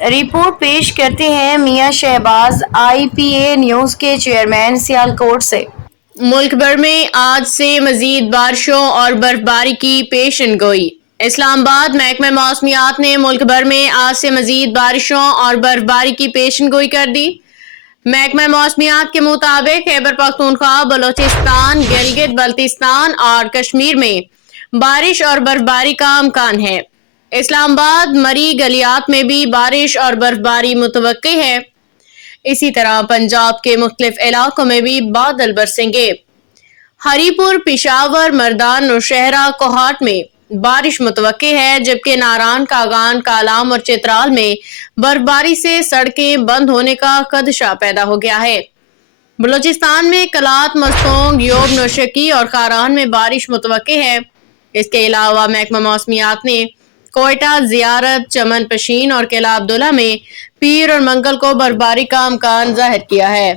Report پیش کرتے ہیں میاں شہباز، IPA نیوز کے چیئرمین، سیالکوٹ سے۔ ملک بھر میں آج سے مزید بارشوں اور برفباری کی پیشن گوئی۔ اسلام آباد محکمہ موسمیات نے ملک بھر میں آج سے مزید بارشوں اور برفباری کی پیشن گوئی کر دی۔ محکمہ موسمیات کے مطابق خیبر پختونخوا، بلوچستان، گلگت بلتستان اور کشمیر میں بارش اور برفباری کا امکان ہے۔ اسلام آباد، مری، گلیات میں بھی بارش اور برفباری متوقع ہے۔ اسی طرح پنجاب کے مختلف علاقوں میں بھی بادل برسیں گے۔ ہری پور، پشاور، مردان، نوشہرہ، کوہاٹ میں بارش متوقع ہے، جبکہ ناران، کاغان، کالام اور چترال میں برفباری سے سڑکیں بند ہونے کا خدشہ پیدا ہو گیا ہے۔ بلوچستان میں کلات، مستونگ، یوب، نوشکی اور کاران میں بارش متوقع ہے۔ اس کے علاوہ محکمہ موسمیات نے کوئٹہ، زیارت، چمن پشین اور قلعہ عبداللہ میں پیر اور منگل کو برفباری کا امکان ظاہر کیا ہے۔